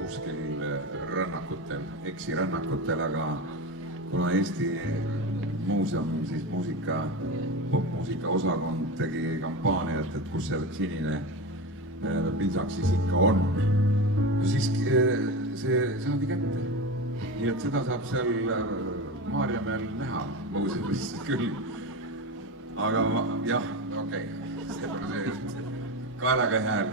kuskil rännakutel, eksirännakutel, aga kuna Eesti muuseum, siis popmuusika osakond tegi kampaaniat, et kus see sinine pintsak siis ikka on. Siis see saadi kätte. Nii et seda saab seal Maarjamäel näha muuseumis küll. Aga jah, okei, see pole see kaelaga hääl.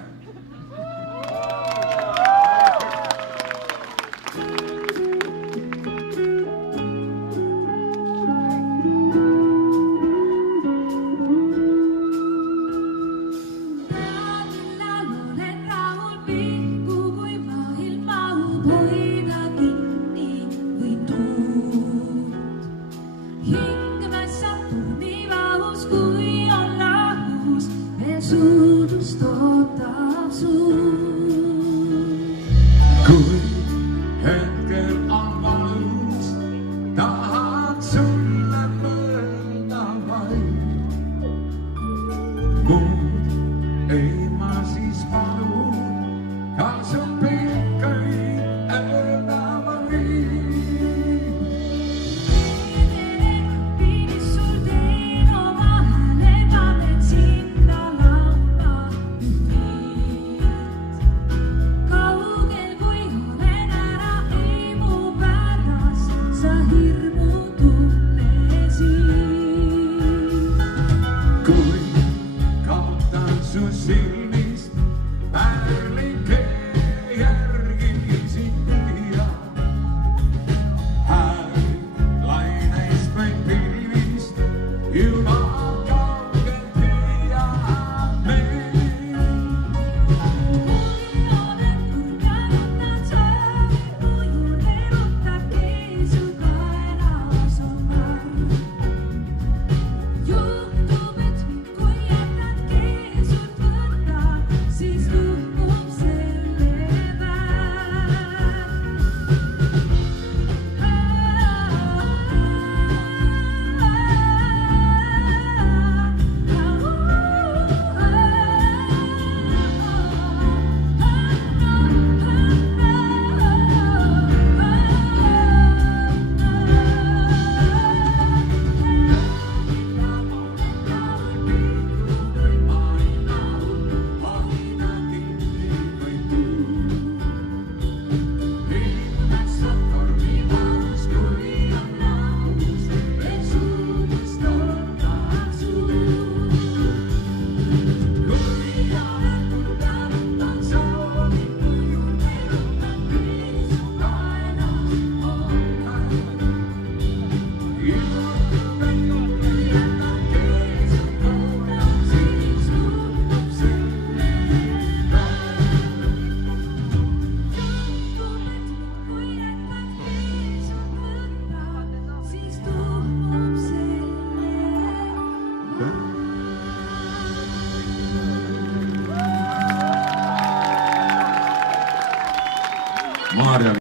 Kui hetkel on valus, tahad sulle mõelda vaid. Muud ei ma siis palu, kaasa pikkaid öelda vaid. Kui kaotan su silmist pärlike järgi siia, hääl laineist või pilvist juba kaugelt hüüab meil. Kui olen kurjanud see, kui juurde rutab keesu kaelas on märg. Maarja